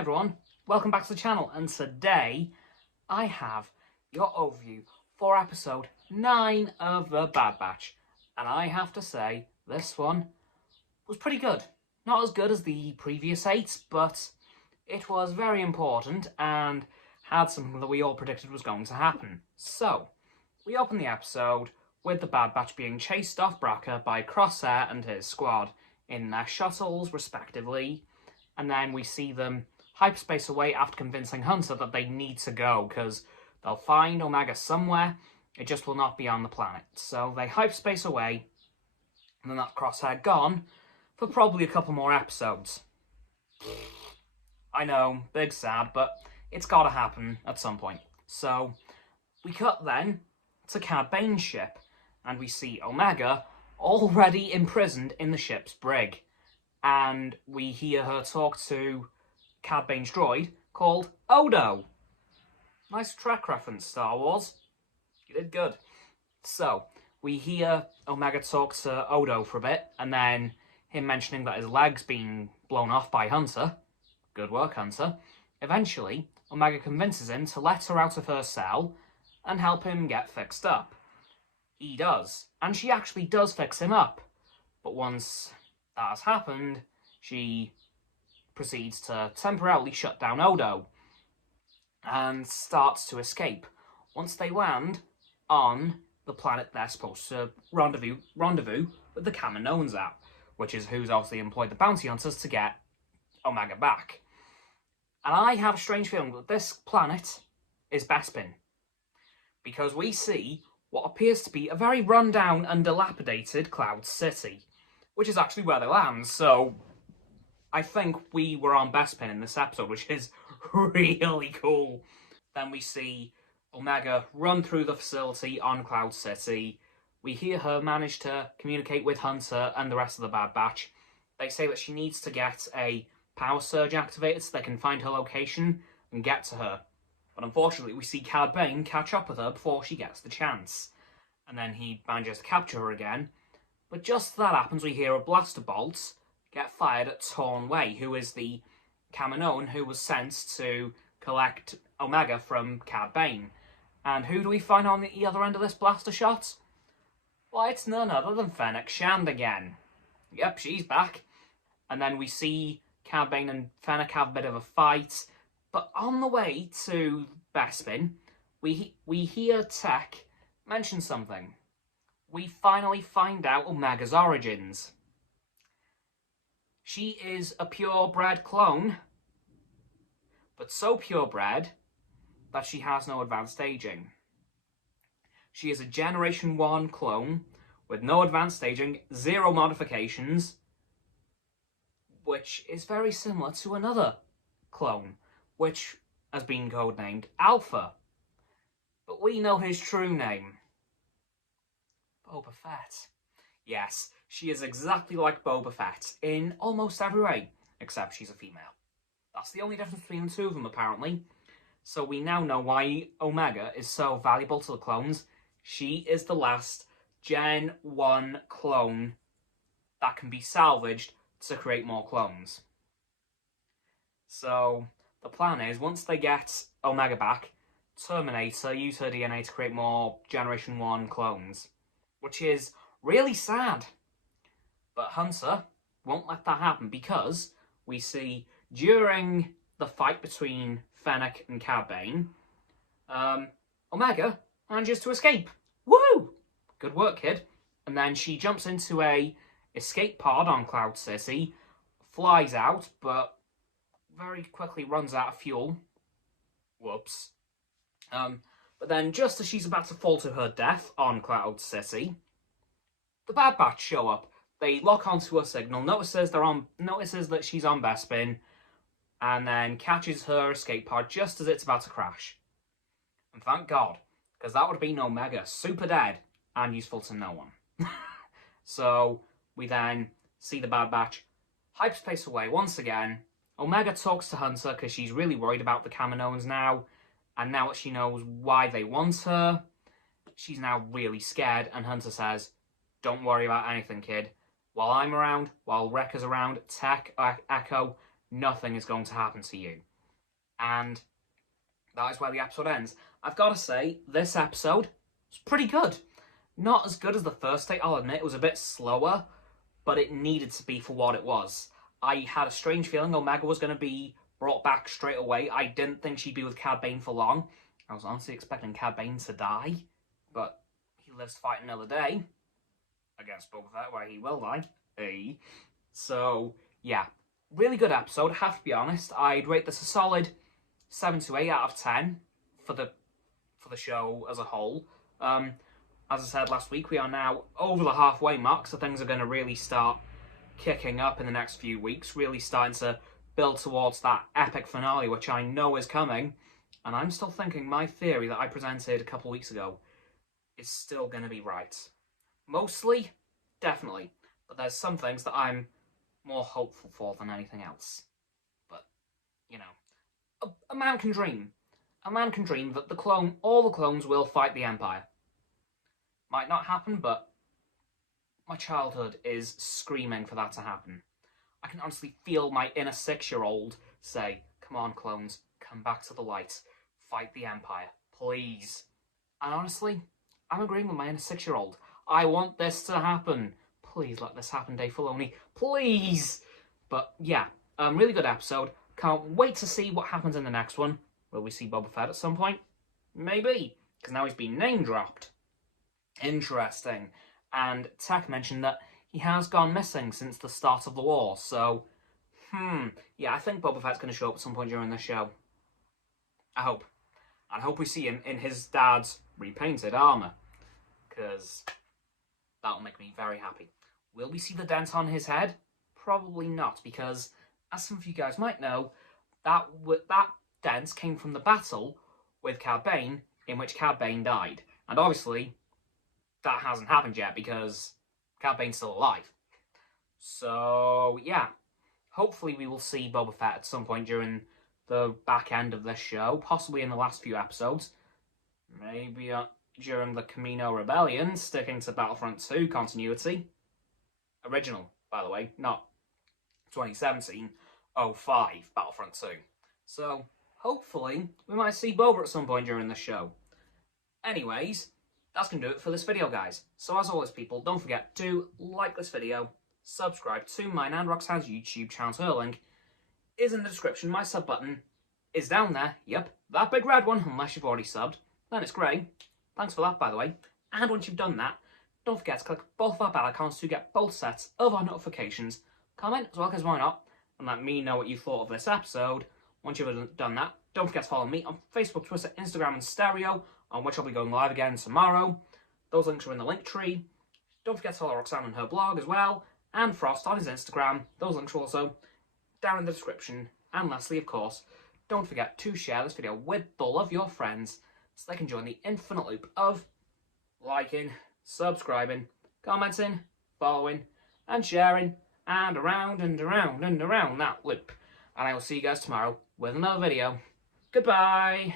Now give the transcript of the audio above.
everyone, welcome back to the channel, and today I have your overview for episode 9 of The Bad Batch, and I have to say this one was pretty good. Not as good as the previous 8, but it was very important and had something that we all predicted was going to happen. So, we open the episode with the Bad Batch being chased off Braca by Crosshair and his squad in their shuttles, respectively, and then we see them hyperspace away after convincing Hunter that they need to go, because they'll find Omega somewhere, it just will not be on the planet. So they hyperspace away, and then that Crosshair gone for probably a couple more episodes. I know, big sad, but it's gotta happen at some point. So we cut then to Cad Bane's ship, and we see Omega already imprisoned in the ship's brig. And we hear her talk to Cad Bane's droid called Odo. Nice track reference, Star Wars. You did good. So, we hear Omega talk to Odo for a bit, and then him mentioning that his leg's been blown off by Hunter. Good work, Hunter. Eventually, Omega convinces him to let her out of her cell and help him get fixed up. He does, and she actually does fix him up. But once that has happened, she proceeds to temporarily shut down Odo and starts to escape. Once they land on the planet they're supposed to rendezvous with the Kaminoans at, which is who's obviously employed the bounty hunters to get Omega back. And I have a strange feeling that this planet is Bespin, because we see what appears to be a very run-down and dilapidated Cloud City, which is actually where they land. So I think we were on Bespin in this episode, which is really cool. Then we see Omega run through the facility on Cloud City. We hear her manage to communicate with Hunter and the rest of the Bad Batch. They say that she needs to get a power surge activated so they can find her location and get to her. But unfortunately, we see Cad Bane catch up with her before she gets the chance. And then he manages to capture her again. But just as that happens, we hear a blaster bolt get fired at Torn Way, who is the Kaminoan who was sent to collect Omega from Cad Bane. And who do we find on the other end of this blaster shot? Well, it's none other than Fennec Shand again. Yep, she's back. And then we see Cad Bane and Fennec have a bit of a fight. But on the way to Bespin, we hear Tech mention something. We finally find out Omega's origins. She is a purebred clone, but so purebred that she has no advanced aging. She is a Generation 1 clone with no advanced aging, 0 modifications, which is very similar to another clone, which has been codenamed Alpha. But we know his true name. Boba Fett. Yes, she is exactly like Boba Fett in almost every way, except she's a female. That's the only difference between the two of them, apparently. So we now know why Omega is so valuable to the clones. She is the last Gen 1 clone that can be salvaged to create more clones. So the plan is, once they get Omega back, terminate her, use her DNA to create more Generation 1 clones. Which is really sad. But Hunter won't let that happen, because we see during the fight between Fennec and Cad Bane, Omega manages to escape. Woo! Good work, kid. And then she jumps into a escape pod on Cloud City, flies out, but very quickly runs out of fuel. Whoops. But then, just as she's about to fall to her death on Cloud City, the Bad Batch show up. They lock onto her signal, notices that she's on Bespin, and then catches her escape pod just as it's about to crash. And thank God, because that would have been Omega super dead and useful to no one. So we then see the Bad Batch hyperspace away once again. Omega talks to Hunter because she's really worried about the Kaminoans now. And now that she knows why they want her, she's now really scared. And Hunter says, "Don't worry about anything, kid. While I'm around, while Wrecker's around, Tech, Echo, nothing is going to happen to you." And that is where the episode ends. I've got to say, this episode was pretty good. Not as good as the first take, I'll admit. It was a bit slower, but it needed to be for what it was. I had a strange feeling Omega was going to be brought back straight away. I didn't think she'd be with Cad Bane for long. I was honestly expecting Cad Bane to die, but he lives to fight another day against Boba Fett, where he will die. Hey. So, yeah, really good episode, have to be honest. I'd rate this a solid 7 to 8 out of 10 for the show as a whole. As I said last week, we are now over the halfway mark, so things are going to really start kicking up in the next few weeks, really starting to build towards that epic finale, which I know is coming. And I'm still thinking my theory that I presented a couple weeks ago is still going to be right. Mostly, definitely. But there's some things that I'm more hopeful for than anything else. But, you know, a man can dream. A man can dream that all the clones will fight the Empire. Might not happen, but my childhood is screaming for that to happen. I can honestly feel my inner 6-year-old say, come on, clones, come back to the light. Fight the Empire, please. And honestly, I'm agreeing with my inner 6-year-old. I want this to happen. Please let this happen, Dave Filoni. Please! But yeah, really good episode. Can't wait to see what happens in the next one. Will we see Boba Fett at some point? Maybe, because now he's been name-dropped. Interesting. And Tech mentioned that he has gone missing since the start of the war, so... yeah, I think Boba Fett's going to show up at some point during this show. I hope. I hope we see him in his dad's repainted armour, because that'll make me very happy. Will we see the dent on his head? Probably not, because, as some of you guys might know, that dent came from the battle with Cad Bane, in which Cad Bane died. And obviously, that hasn't happened yet, because Cad Bane's still alive. So, yeah. Hopefully we will see Boba Fett at some point during the back end of this show, possibly in the last few episodes. Maybe during the Camino Rebellion, sticking to Battlefront 2 continuity. Original, by the way, not 2017-05 Battlefront 2. So, hopefully, we might see Boba at some point during the show. Anyways, that's going to do it for this video, guys. So as always, people, don't forget to like this video, subscribe to mine and Roxanne's YouTube channel. Her link is in the description. My sub button is down there. Yep, that big red one, unless you've already subbed. Then it's grey. Thanks for that, by the way. And once you've done that, don't forget to click both of our bell icons to get both sets of our notifications. Comment as well, because why not? And let me know what you thought of this episode. Once you've done that, don't forget to follow me on Facebook, Twitter, Instagram, and Stereo, on which I'll be going live again tomorrow. Those links are in the link tree. Don't forget to follow Roxanne on her blog as well, and Frost on his Instagram. Those links are also down in the description. And lastly, of course, don't forget to share this video with all of your friends so they can join the infinite loop of liking, subscribing, commenting, following, and sharing, and around and around and around that loop. And I will see you guys tomorrow with another video. Goodbye!